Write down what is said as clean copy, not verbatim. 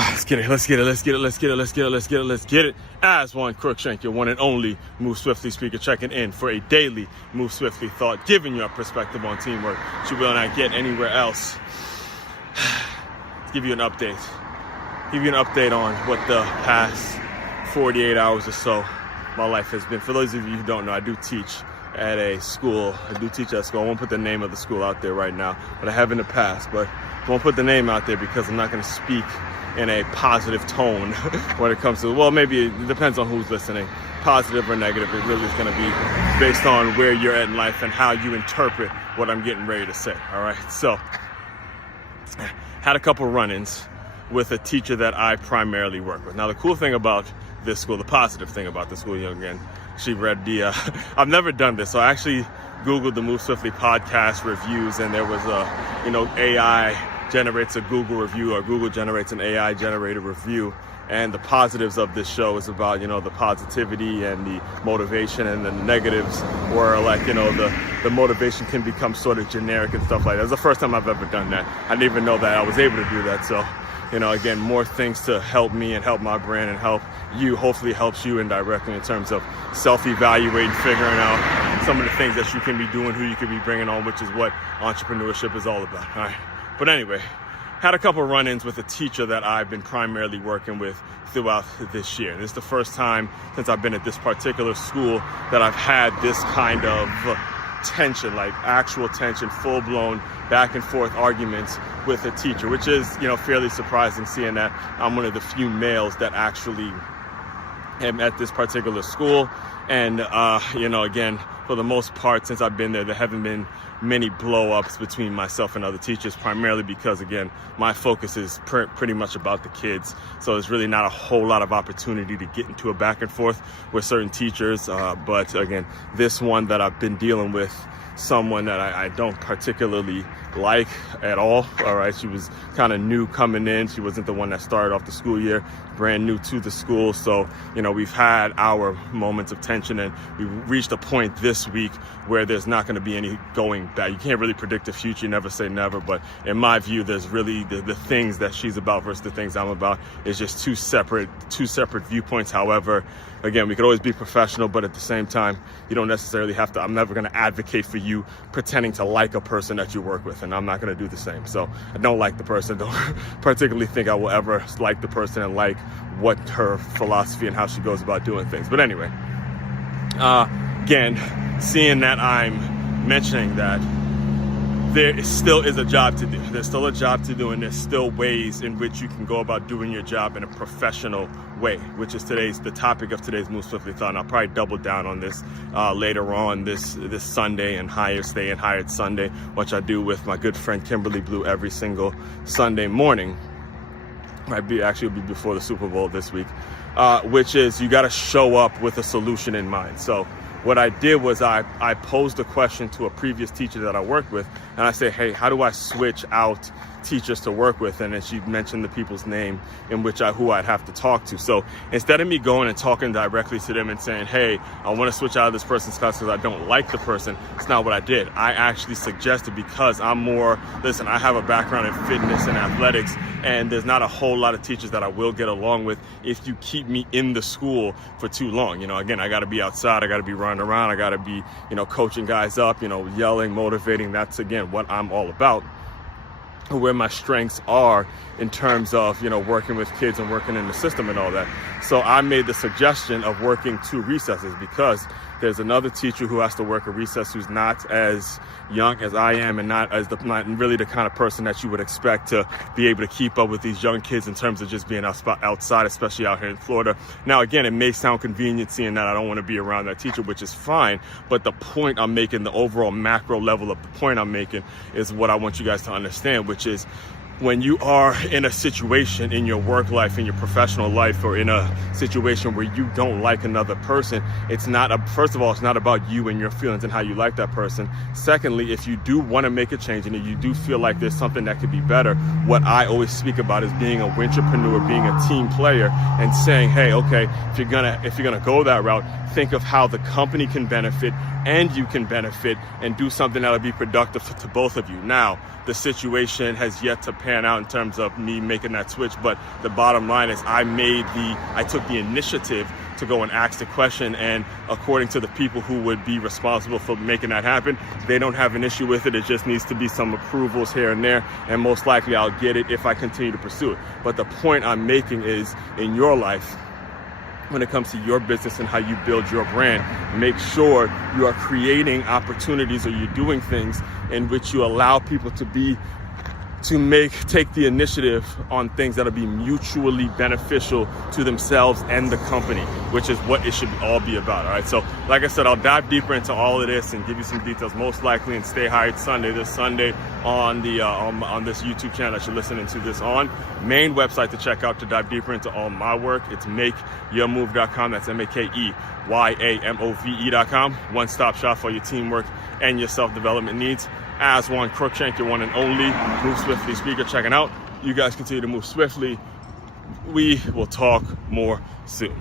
Let's get it. As one Crookshank, your one and only Move Swiftly speaker, checking in for a daily Move Swiftly thought, giving you a perspective on teamwork you will not get anywhere else. Give you an update on what the past 48 hours or so my life has been. For those of you who don't know, I do teach at a school. I won't put the name of the school out there right now, but I have in the past. But I won't put the name out there because I'm not going to speak in a positive tone when it comes to, well, maybe it depends on who's listening, positive or negative. It really is going to be based on where you're at in life and how you interpret what I'm getting ready to say. All right. So had a couple run-ins with a teacher that I primarily work with. Now, the cool thing about this school, the positive thing about this school, again, she read the, I've never done this. So I actually Googled the Move Swiftly podcast reviews, and there was AI generates a Google review, or Google generates an AI generated review. And the positives of this show is about, the positivity and the motivation, and the negatives were like, the motivation can become sort of generic and stuff like that. It's the first time I've ever done that. I didn't even know that I was able to do that. So, again, more things to help me and help my brand and help you, hopefully helps you indirectly in terms of self-evaluating, figuring out some of the things that you can be doing, who you could be bringing on, which is what entrepreneurship is all about. All right. But anyway, had a couple run-ins with a teacher that I've been primarily working with throughout this year. This is the first time since I've been at this particular school that I've had this kind of tension, like actual tension, full-blown back and forth arguments with a teacher, which is, fairly surprising, seeing that I'm one of the few males that actually am at this particular school. And, again, for the most part, since I've been there haven't been many blow-ups between myself and other teachers, primarily because, again, my focus is pretty much about the kids. So there's really not a whole lot of opportunity to get into a back and forth with certain teachers. But, again, this one that I've been dealing with, someone that I don't particularly like at all. All right. She was kind of new coming in. She wasn't the one that started off the school year, brand new to the school. So, we've had our moments of tension, and we reached a point this week where there's not going to be any going back. You can't really predict the future. You never say never. But in my view, there's really the things that she's about versus the things I'm about is just two separate viewpoints. However, again, we could always be professional, but at the same time, you don't necessarily have to. I'm never going to advocate for you pretending to like a person that you work with, and I'm not going to do the same. So I don't like the person. Don't particularly think I will ever like the person and like what her philosophy and how she goes about doing things. But anyway, again, seeing that I'm mentioning that, there still is a job to do. There's still a job to do, and there's still ways in which you can go about doing your job in a professional way, which is the topic of today's Move Swiftly Thought. And I'll probably double down on this later on this Sunday and Hired Sunday, which I do with my good friend Kimberly Blue every single Sunday morning. It'll be before the Super Bowl this week, which is you got to show up with a solution in mind. So what I did was I posed a question to a previous teacher that I worked with, and I said, hey, how do I switch out teachers to work with? And then she mentioned the people's name in which who I'd have to talk to. So instead of me going and talking directly to them and saying, hey, I want to switch out of this person's class because I don't like the person, it's not what I did. I actually suggested, because I have a background in fitness and athletics, and there's not a whole lot of teachers that I will get along with if you keep me in the school for too long. Again, I got to be outside, I got to be running around, I got to be, coaching guys up, yelling, motivating. That's, again, what I'm all about, where my strengths are in terms of, working with kids and working in the system and all that. So I made the suggestion of working 2 recesses, because there's another teacher who has to work a recess who's not as young as I am, and not really the kind of person that you would expect to be able to keep up with these young kids in terms of just being outside, especially out here in Florida. Now, again, it may sound convenient seeing that I don't want to be around that teacher, which is fine. But the point I'm making, the overall macro level of the point I'm making, is what I want you guys to understand, which is, when you are in a situation in your work life, in your professional life, or in a situation where you don't like another person, first of all, it's not about you and your feelings and how you like that person. Secondly, if you do want to make a change and you do feel like there's something that could be better, what I always speak about is being a entrepreneur, being a team player, and saying, hey, okay, if you're gonna go that route, think of how the company can benefit and you can benefit, and do something that'll be productive to both of you. Now, the situation has yet to pan pan out in terms of me making that switch. But the bottom line is I took the initiative to go and ask the question, and according to the people who would be responsible for making that happen, they don't have an issue with it. It just needs to be some approvals here and there, and most likely I'll get it if I continue to pursue it. But the point I'm making is, in your life, when it comes to your business and how you build your brand, make sure you are creating opportunities, or you're doing things in which you allow people to take the initiative on things that'll be mutually beneficial to themselves and the company, which is what it should all be about. All right. So like I said, I'll dive deeper into all of this and give you some details, most likely in Stay Hired Sunday, this Sunday, on the on this YouTube channel that you're listening to this on. Main website to check out to dive deeper into all my work, it's makeyourmove.com. That's MAKEYAMOVE.com. One-stop shop for your teamwork and your self-development needs. As one, Crookshank, your one and only Move Swiftly speaker, checking out. You guys continue to move swiftly. We will talk more soon.